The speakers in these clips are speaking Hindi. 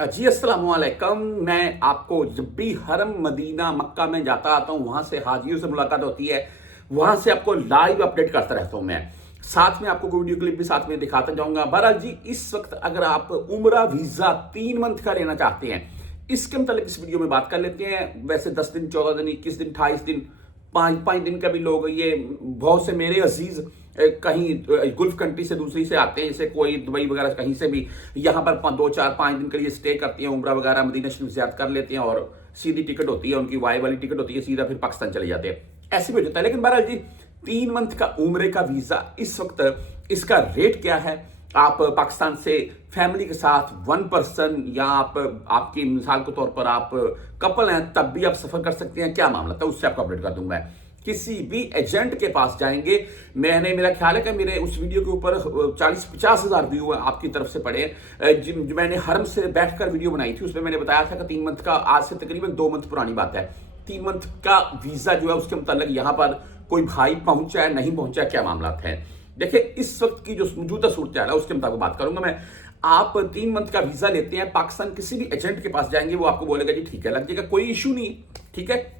जी अस्सलाम वालेकुम। मैं आपको जब भी हरम मदीना मक्का में जाता आता हूँ, वहां से हाजियों से मुलाकात होती है, वहां से आपको लाइव अपडेट करता रहता हूँ। मैं साथ में आपको वीडियो क्लिप भी साथ में दिखाता जाऊंगा। बहरहाल जी, इस वक्त अगर आप उम्रा वीजा 3 मंथ का लेना चाहते हैं, इसके मतलब इस वीडियो में बात कर लेते हैं। वैसे 10 दिन, 14 दिन, 21 दिन, 28 दिन, 5 दिन का भी लोग, ये बहुत से मेरे अजीज कहीं गुल्फ कंट्री से दूसरी से आते हैं, जैसे कोई दुबई वगैरह कहीं से भी यहाँ पर 2, 4, 5 दिन के लिए स्टे करते हैं, उम्रा वगैरह मदीना शरीफ ज़ियारत कर लेते हैं और सीधी टिकट होती है उनकी, वाई वाली टिकट होती है, सीधा फिर पाकिस्तान चले जाते हैं। ऐसे भी हो जाता है। लेकिन बहरहाल जी, 3 मंथ का उम्रे का वीजा इस वक्त इसका रेट क्या है? आप पाकिस्तान से फैमिली के साथ 1 पर्सन, या आपकी मिसाल के तौर पर आप कपल हैं, तब भी आप सफर कर सकते हैं। क्या मामला था, उससे आपको अपडेट कर दूंगा। किसी भी एजेंट के पास जाएंगे, मेरा ख्याल है कि मेरे उस वीडियो के ऊपर 40-50 हजार व्यू आपकी तरफ से पड़े। जो मैंने हरम से बैठकर वीडियो बनाई थी, उसमें मैंने बताया था कि 3 मंथ का, आज से तकरीबन 2 मंथ पुरानी बात है, 3 मंथ का वीजा जो है उसके मुतालिक यहाँ पर कोई भाई पहुंचा है, नहीं पहुंचा है, क्या मामला है। देखिए, इस वक्त की जो मौजूदा सूरत है उसके मुताबिक बात करूंगा मैं। आप 3 मंथ का वीजा लेते हैं, पाकिस्तान किसी भी एजेंट के पास जाएंगे, वो आपको बोलेगा जी ठीक है, लग जाएगा, कोई इशू नहीं। ठीक है,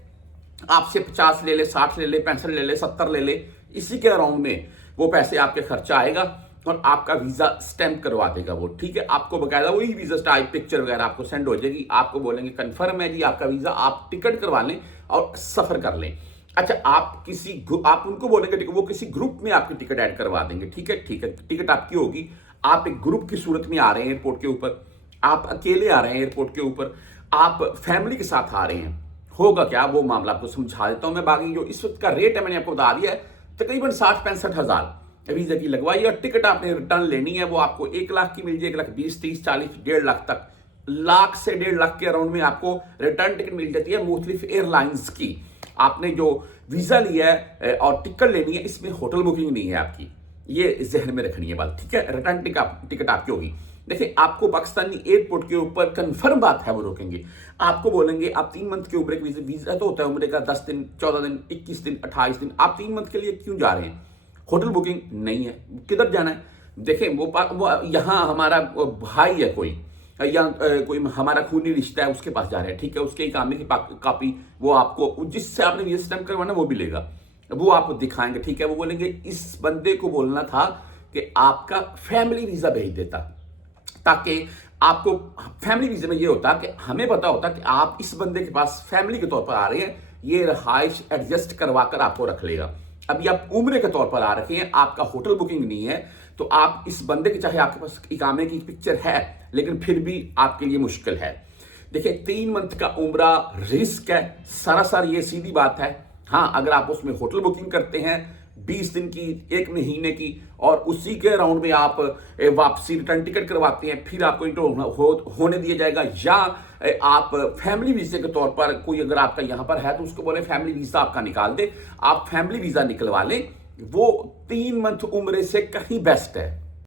आपसे 50 ले ले, 60 ले ले, 65 ले ले, 70 ले ले, इसी के अराउंड में वो पैसे आपके खर्चा आएगा और आपका वीजा स्टैंप करवा देगा वो। ठीक है, आपको बकायदा वही वीजा टाइप पिक्चर वगैरह आपको सेंड हो जाएगी। आपको बोलेंगे कंफर्म है जी आपका वीजा, आप टिकट करवा लें और सफर कर लें। अच्छा, आप उनको बोलेंगे, वो किसी ग्रुप में आपकी टिकट ऐड करवा देंगे। ठीक है, ठीक है, टिकट आपकी होगी, आप एक ग्रुप की सूरत में आ रहे हैं एयरपोर्ट के ऊपर, आप अकेले आ रहे हैं एयरपोर्ट के ऊपर, आप फैमिली के साथ आ रहे हैं, होगा क्या वो मामला आपको समझा देता हूं मैं। बाकी जो इस वक्त का रेट है मैंने आपको बता दिया है, तकरीबन 60-65 हजार वीजा की लगवाई, और टिकट आपने रिटर्न लेनी है, वो आपको 1 लाख की मिल जाए, 1,20,000, 30, 40, 1.5 लाख तक, लाख से 1.5 लाख के अराउंड में आपको रिटर्न टिकट मिल जाती है मुख्तलिफ एयरलाइंस की। आपने जो वीजा लिया है और टिकट लेनी है, इसमें होटल बुकिंग नहीं है आपकी, ये जहन में रखनी है बात। ठीक है, रिटर्न टिकट आपकी होगी। देखिए, आपको पाकिस्तानी एयरपोर्ट के ऊपर कंफर्म बात है, वो रोकेंगे, आपको बोलेंगे आप 3 मंथ के ऊपर एक वीजा तो होता है उम्र का 10 दिन, 14 दिन, 21 दिन, 28 दिन, आप 3 मंथ के लिए क्यों जा रहे हैं? होटल बुकिंग नहीं है, किधर जाना है? देखें, वो यहाँ हमारा भाई है कोई, या कोई हमारा खूनी रिश्ता है, उसके पास जा रहे हैं। ठीक है, उसके इकामे की कॉपी वो आपको, जिससे आपने वीजा स्टैंप करवाना वो भी लेगा, वो आप दिखाएंगे। ठीक है, वो बोलेंगे इस बंदे को बोलना था कि आपका फैमिली वीजा भेज देता, ताकि आपको फैमिली वीजे में ये होता कि हमें पता होता कि आप इस बंदे के पास फैमिली के तौर पर आ रहे हैं, ये रहाइश एडजस्ट करवाकर आपको रख लेगा। अभी आप उम्रे के तौर पर आ रखे हैं, आपका होटल बुकिंग नहीं है, तो आप इस बंदे की, चाहे आपके पास इकामे की पिक्चर है, लेकिन फिर भी आपके लिए मुश्किल है। देखिए, 3 मंथ का उम्रा रिस्क है सरासर, ये सीधी बात है। हाँ, अगर आप उसमें होटल बुकिंग करते हैं 20 दिन की, 1 महीने की, और उसी के राउंड में आप वापसी रिटर्न टिकट करवाते हैं, फिर आपको इंटर होने दिया जाएगा। या आप फैमिली वीजे के तौर पर, कोई अगर आपका यहां पर है तो उसको बोले फैमिली वीजा आपका निकाल दे, आप फैमिली वीजा निकलवा लें, वो 3 मंथ उम्रे से कहीं बेस्ट है।